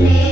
Yeah.